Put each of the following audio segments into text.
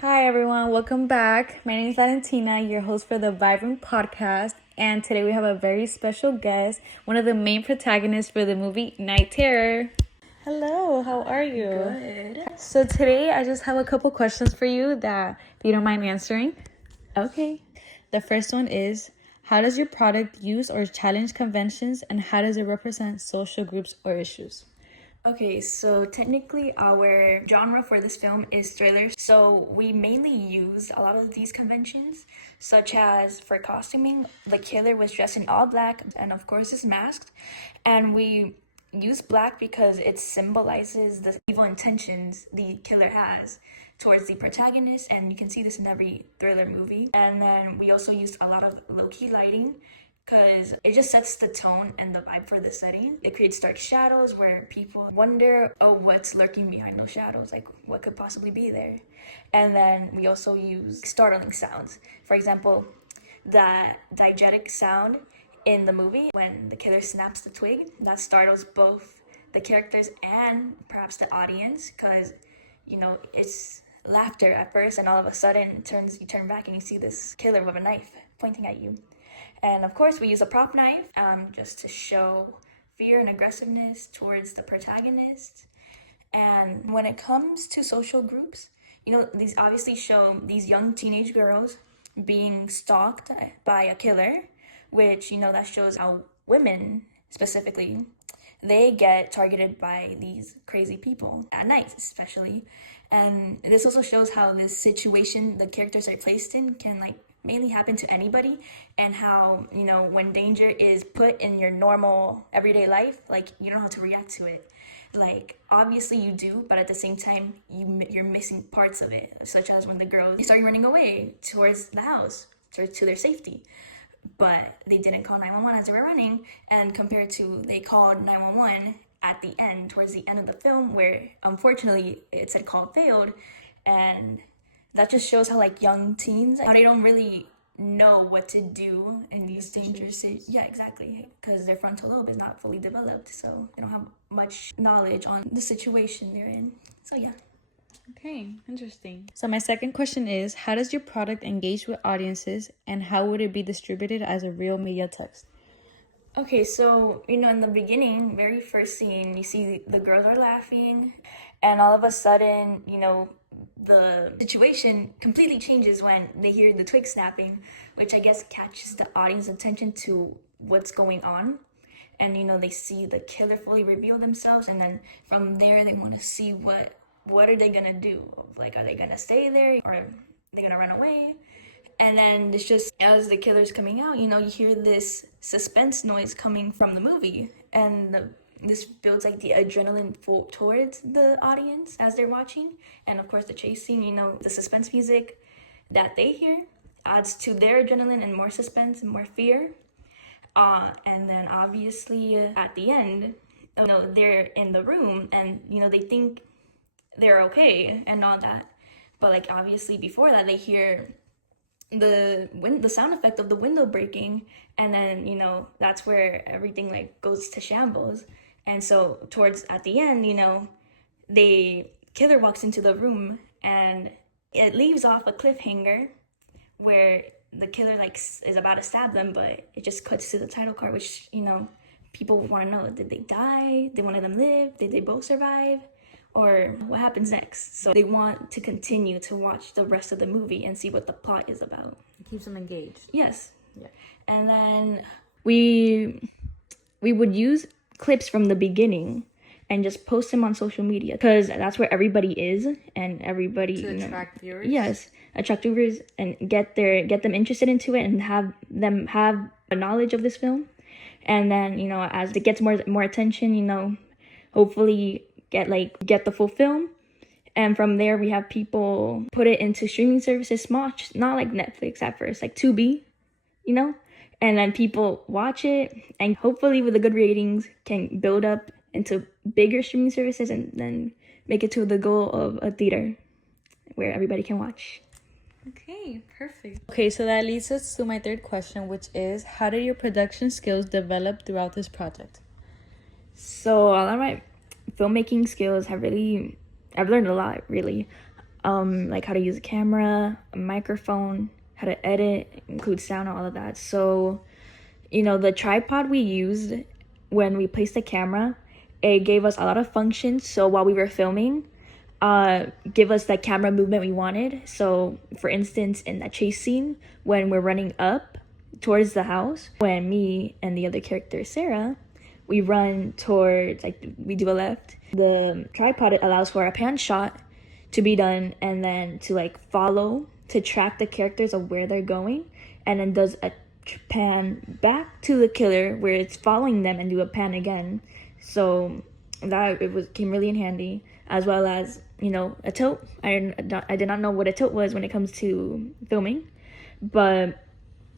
Hi everyone, welcome back. My name is Valentina, your host for the Vibrant Podcast, and today we have a very special guest, one of the main protagonists for the movie Night Terror. Hello, how are you? Good. So today I just have a couple questions for you that if you don't mind answering. Okay. The first one is, how does your product use or challenge conventions, and how does it represent social groups or issues? Okay, so technically our genre for this film is thrillers. So we mainly use a lot of these conventions, such as for costuming, the killer was dressed in all black and of course is masked. And we use black because it symbolizes the evil intentions the killer has towards the protagonist, and you can see this in every thriller movie. And then we also use a lot of low-key lighting because it just sets the tone and the vibe for the setting. It creates dark shadows where people wonder, oh, what's lurking behind those shadows? Like, what could possibly be there? And then we also use startling sounds. For example, the diegetic sound in the movie when the killer snaps the twig, that startles both the characters and perhaps the audience, because, you know, it's laughter at first and all of a sudden you turn back and you see this killer with a knife pointing at you. And of course, we use a prop knife just to show fear and aggressiveness towards the protagonist. And when it comes to social groups, you know, these obviously show these young teenage girls being stalked by a killer, which, you know, that shows how women specifically, they get targeted by these crazy people at night, especially. And this also shows how this situation the characters are placed in can mainly happen to anybody, and how, you know, when danger is put in your normal everyday life, like, you don't know how to react to it. Like, obviously you do, but at the same time you're missing parts of it, such as when the girls started running away towards the house to their safety, but they didn't call 911 as they were running, and compared to they called 911 at the end, towards the end of the film, where unfortunately it said call failed. And that just shows how young teens, how they don't really know what to do in these dangerous situations. Yeah, exactly, because their frontal lobe is not fully developed, so they don't have much knowledge on the situation they're in. So yeah. Okay, interesting. So my second question is, how does your product engage with audiences, and how would it be distributed as a real media text? Okay, so, you know, in the beginning, very first scene, you see the girls are laughing, and all of a sudden, you know, the situation completely changes when they hear the twig snapping, which I guess catches the audience attention to what's going on. And, you know, they see the killer fully reveal themselves, and then from there, they want to see what are they gonna do? Like, are they gonna stay there, or are they gonna run away? And then it's just, as the killer's coming out, you know, you hear this suspense noise coming from the movie. And this builds the adrenaline towards the audience as they're watching. And of course, the chase scene, you know, the suspense music that they hear adds to their adrenaline and more suspense and more fear. And then obviously at the end, you know, they're in the room and, you know, they think they're okay and all that. But obviously before that, they hear the sound effect of the window breaking, and then, you know, that's where everything goes to shambles. And so towards at the end, you know, the killer walks into the room and it leaves off a cliffhanger where the killer is about to stab them, but it just cuts to the title card, which, you know, people want to know, did they die? Did one of them live? Did they both survive? Or what happens next? So they want to continue to watch the rest of the movie and see what the plot is about. It keeps them engaged. Yes. Yeah. And then we would use clips from the beginning and just post them on social media, because that's where everybody is, and everybody To attract viewers? Yes, attract viewers and get them interested into it, and have them have a knowledge of this film. And then, you know, as it gets more attention, you know, hopefully get the full film. And from there, we have people put it into streaming services, small, not like Netflix at first, like Tubi, you know? And then people watch it, and hopefully with the good ratings can build up into bigger streaming services, and then make it to the goal of a theater where everybody can watch. Okay, perfect. Okay, so that leads us to my third question, which is, how did your production skills develop throughout this project? So a lot of my filmmaking skills I've learned a lot, really. like how to use a camera, a microphone, how to edit, include sound, all of that. So, the tripod we used when we placed the camera, it gave us a lot of functions. So while we were filming, give us that camera movement we wanted. So for instance, in that chase scene, when we're running up towards the house, when me and the other character, Sarah, we run towards, like, we do a left, the tripod allows for a pan shot to be done, and then to like follow, to track the characters of where they're going, and then does a pan back to the killer where it's following them, and do a pan again. So that came really in handy, as well as a tilt. I did not know what a tilt was when it comes to filming, but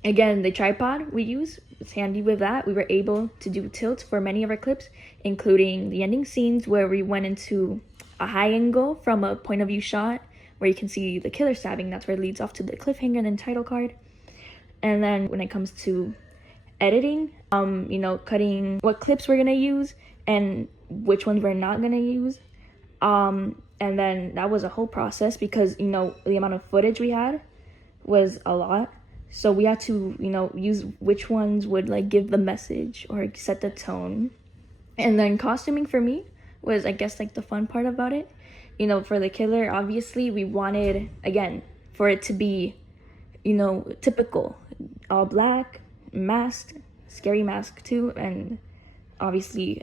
again, the tripod we use was handy with that. We were able to do tilts for many of our clips, including the ending scenes where we went into a high angle from a point of view shot where you can see the killer stabbing. That's where it leads off to the cliffhanger and then title card. And then when it comes to editing, cutting what clips we're gonna use and which ones we're not gonna use. And then that was a whole process because, the amount of footage we had was a lot. So we had to, use which ones would like give the message or set the tone. And then costuming for me was, I guess, like the fun part about it. For the killer, obviously we wanted, again, for it to be, typical, all black, masked, scary mask too, and obviously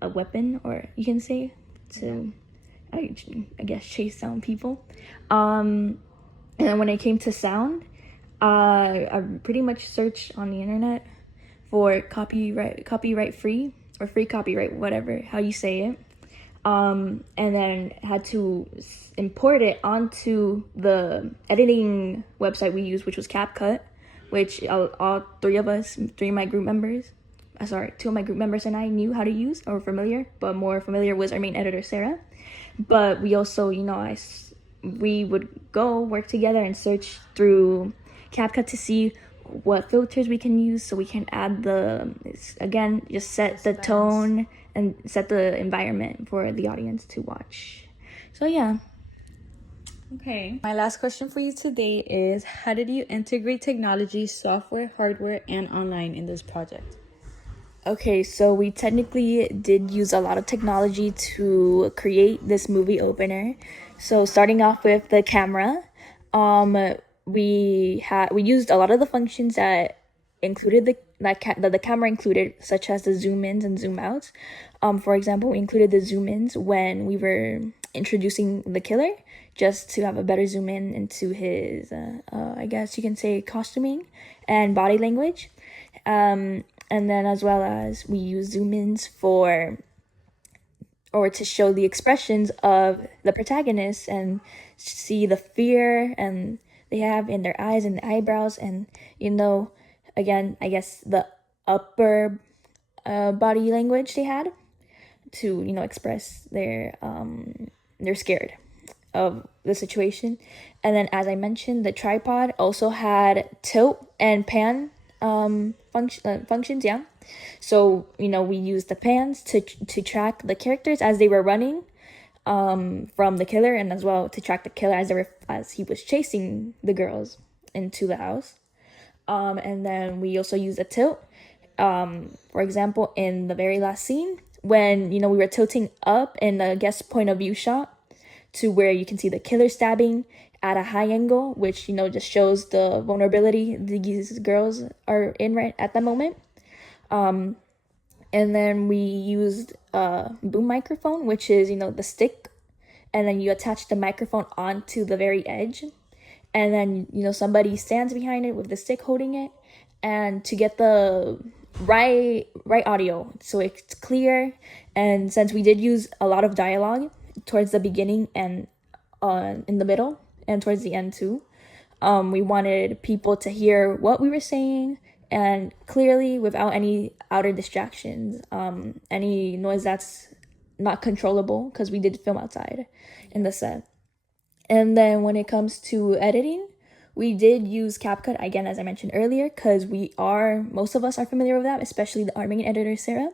a weapon, or you can say, to, I guess, chase down people. And then when it came to sound, I pretty much searched on the internet for copyright free, or free copyright, whatever, how you say it. And then had to import it onto the editing website we used, which was CapCut, which all three of my group members, two of my group members and I knew how to use or were familiar, but more familiar was our main editor, Sarah. But we also, we would go work together and search through CapCut to see what filters we can use so we can add just set the tone and set the environment for the audience to watch. So yeah. Okay. My last question for you today is, how did you integrate technology, software, hardware, and online in this project? Okay, so we technically did use a lot of technology to create this movie opener. So starting off with the camera, we used a lot of the functions that included the camera included, such as the zoom ins and zoom outs. For example, we included the zoom ins when we were introducing the killer, just to have a better zoom in into his, I guess you can say, costuming and body language. And then as well as we use zoom ins to show the expressions of the protagonists and see the fear and they have in their eyes and the eyebrows, and again, I guess the upper body language they had to express they're scared of the situation. And then, as I mentioned, the tripod also had tilt and pan functions. Yeah, so we used the pans to track the characters as they were running from the killer, and as well to track the killer as he was chasing the girls into the house. And then we also used a tilt. For example, in the very last scene, when we were tilting up in the guest point of view shot to where you can see the killer stabbing at a high angle, which just shows the vulnerability these girls are in right at that moment. And then we used a boom microphone, which is the stick, and then you attach the microphone onto the very edge, and then somebody stands behind it with the stick holding it, and to get the right audio so it's clear. And since we did use a lot of dialogue towards the beginning and in the middle and towards the end too, we wanted people to hear what we were saying and clearly without any outer distractions, any noise that's not controllable, because we did film outside in the set. And then when it comes to editing, we did use CapCut, again, as I mentioned earlier, because most of us are familiar with that, especially our main editor, Sarah.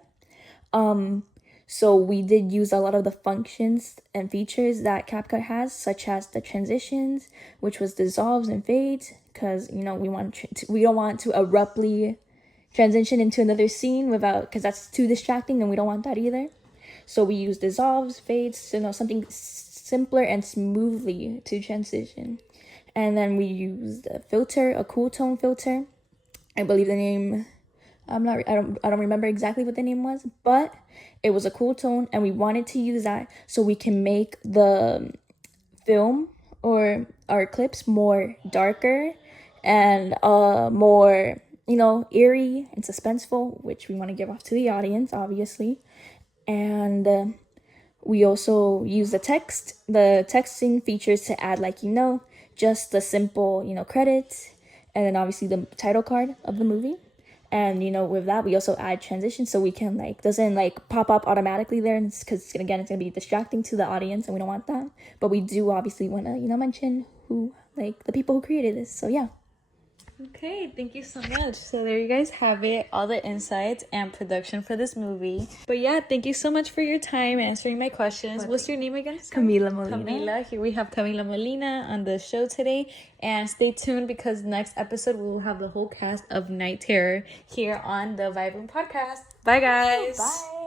So we did use a lot of the functions and features that CapCut has, such as the transitions, which was dissolves and fades, because we don't want to abruptly transition into another scene because that's too distracting, and we don't want that either. So we use dissolves, fades, something simpler and smoothly to transition. And then we used a filter, a cool tone filter. I believe the name, I don't remember exactly what the name was, but it was a cool tone, and we wanted to use that so we can make the film or our clips more darker and more eerie and suspenseful, which we want to give off to the audience, obviously. And we also use the texting features to add just the simple credits, and then obviously the title card of the movie. And with that, we also add transitions so we can doesn't pop up automatically there, because again, it's gonna be distracting to the audience, and we don't want that. But we do obviously want to mention who the people who created this. So yeah. Okay, thank you so much. So there you guys have it, all the insights and production for this movie. But yeah, thank you so much for your time answering my questions. What's your name again? Camila Molina. Camila. Here we have Camila Molina on the show today. And stay tuned, because next episode we will have the whole cast of Night Terror here on the Vibrant Podcast. Bye, guys. Bye.